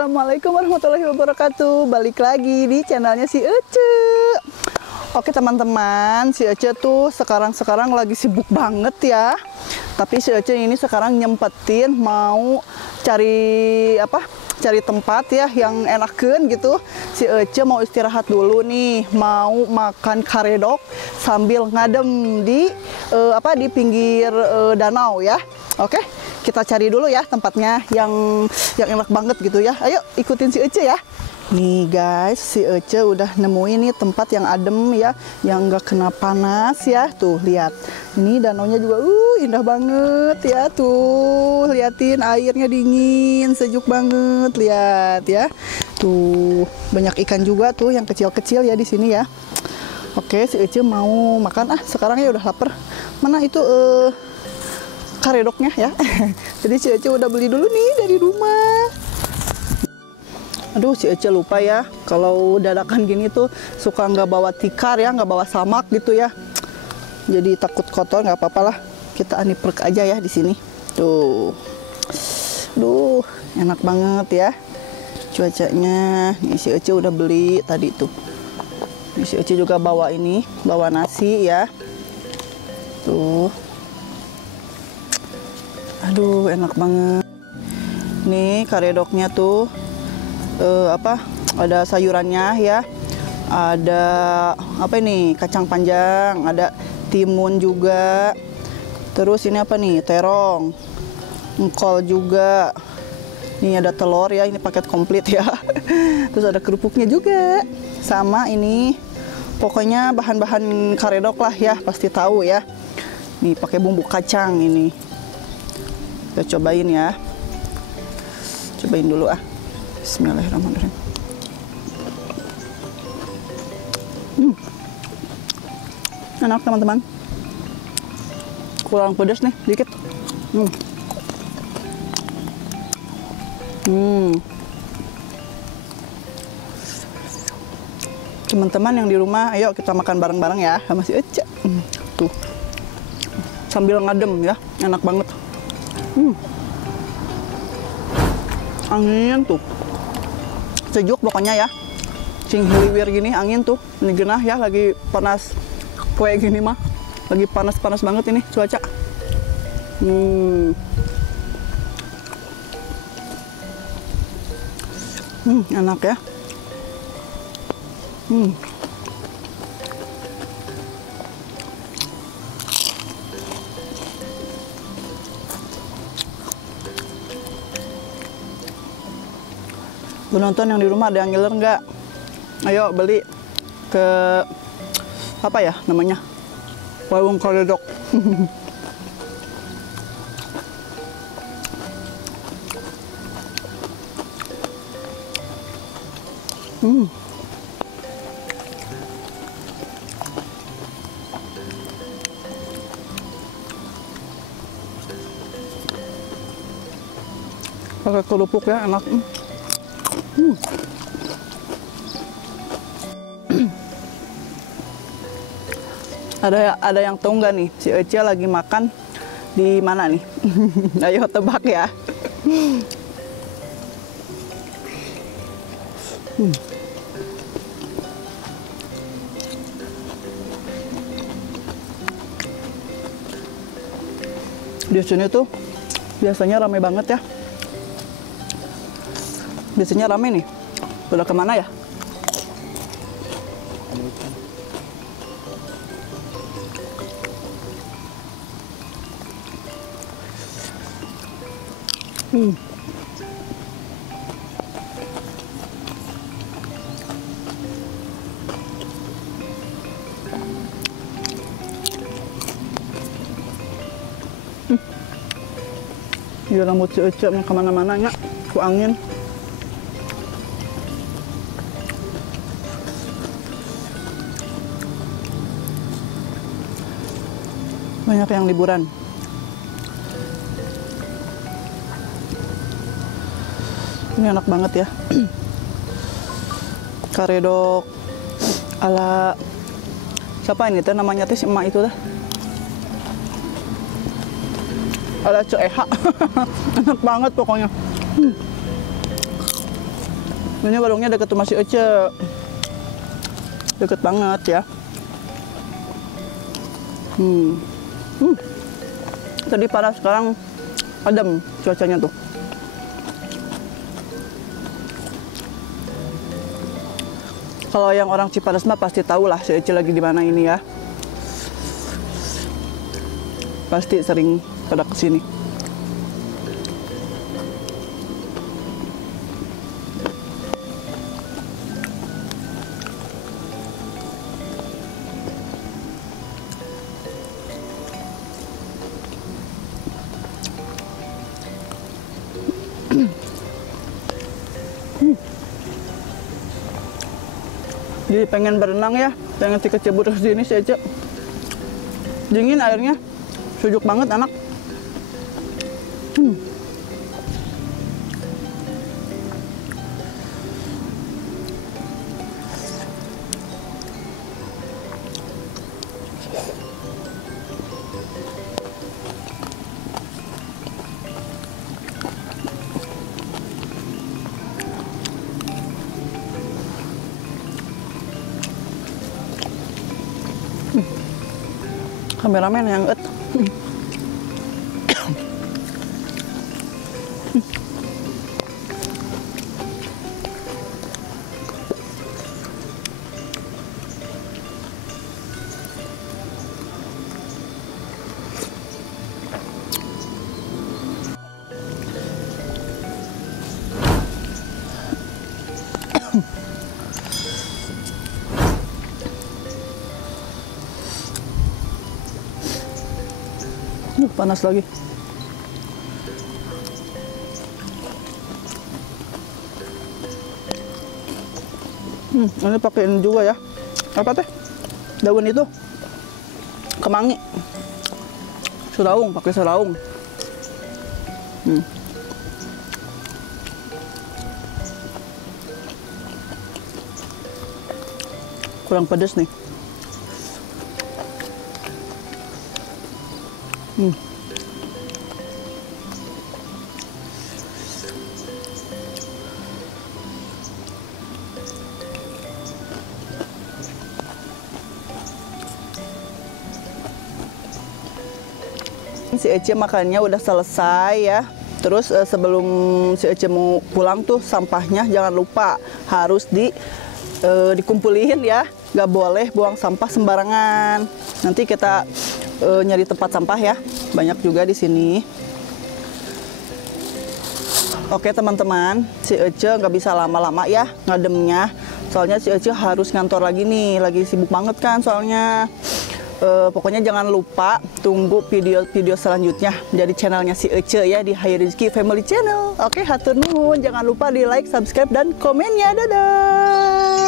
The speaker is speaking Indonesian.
Assalamualaikum warahmatullahi wabarakatuh. Balik lagi di channelnya si Ece. Oke teman-teman, si Ece tuh sekarang lagi sibuk banget ya. Tapi si Ece ini sekarang nyempetin mau cari cari tempat ya yang enakeun gitu. Si Ece mau istirahat dulu nih, mau makan karedok sambil ngadem di di pinggir danau ya. Oke, kita cari dulu ya tempatnya yang enak banget gitu ya. Ayo ikutin si Ece ya. Nih guys, si Ece udah nemuin nih tempat yang adem ya, yang nggak kena panas ya. Tuh lihat, ini danaunya juga indah banget ya. Tuh liatin, airnya dingin, sejuk banget, lihat ya. Tuh banyak ikan juga tuh yang kecil-kecil ya di sini ya. Oke, si Ece mau makan sekarang ya, udah lapar. Mana itu karedoknya ya. Jadi si Ece udah beli dulu nih dari rumah. Aduh, si Ece lupa ya, kalau dadakan gini tuh suka nggak bawa tikar ya, nggak bawa samak gitu ya. Jadi takut kotor, nggak apa-apa lah. Kita aniprek aja ya di sini. Tuh, duh, enak banget ya cuacanya. Nih si Ece udah beli tadi tuh. Nih si Ece juga bawa ini, bawa nasi ya. Tuh. Aduh, enak banget. Nih karedoknya tuh ada sayurannya ya. Ada ini? Kacang panjang, ada timun juga. Terus ini apa nih? Terong. Engkol juga. Ini ada telur ya, ini paket komplit ya. Terus ada kerupuknya juga. Sama ini. Pokoknya bahan-bahan karedok lah ya, pasti tahu ya. Nih pakai bumbu kacang ini. Kita cobain ya. Cobain dulu Bismillahirrahmanirrahim. Enak teman-teman. Kurang pedas nih dikit. Teman-teman yang di rumah, ayo kita makan bareng-bareng ya sama si Ece. Tuh. Sambil ngadem ya, enak banget. Angin tuh sejuk pokoknya ya, cing hiliwir gini angin tuh, ini genah ya, lagi panas kayak gini mah, lagi panas banget ini cuaca. Enak ya. Penonton yang di rumah ada yang ngiler nggak? Ayo beli ke apa ya namanya, warung karedok. Pakai kerupuk ya, enak. Ada yang tahu nggak nih si Ece lagi makan di mana nih? Ayo tebak ya. Di sini tuh biasanya ramai banget ya. Biasanya rame nih. Udah kemana ya? Dia rambut si Ece kemana-mana nya, ku angin. Banyak yang liburan. Ini enak banget ya. Karedok ala siapa ini teh namanya teh si emak itu teh. Ala Ceeha. Enak banget pokoknya. Ini warungnya deket rumah si Ece. Deket banget ya. Tadi panas, sekarang adem cuacanya tuh. Kalau yang orang Cipanas mah pasti tahu lah si Ece lagi di mana ini ya. Pasti sering pada kesini. Jadi pengen berenang ya, pengen kecebur ke sini si Ece. Dingin airnya, sejuk banget anak. Kameramen yang et. Panas lagi. Ini pakai ini juga ya. Apa teh? Daun itu. Kemangi. Seraung, pakai seraung. Kurang pedas nih. Si Ece makannya udah selesai ya. Terus sebelum si Ece mau pulang tuh sampahnya jangan lupa harus dikumpulin ya. Gak boleh buang sampah sembarangan. Nanti kita nyari tempat sampah ya. Banyak juga di sini. Oke teman-teman, si Ece nggak bisa lama-lama ya ngademnya. Soalnya si Ece harus ngantor lagi nih. Lagi sibuk banget kan soalnya. Pokoknya jangan lupa tunggu video-video selanjutnya dari channelnya si Ece ya, di Hayu Rizky Family Channel. Oke, hatur nuhun. Jangan lupa di like, subscribe, dan komennya. Dadah.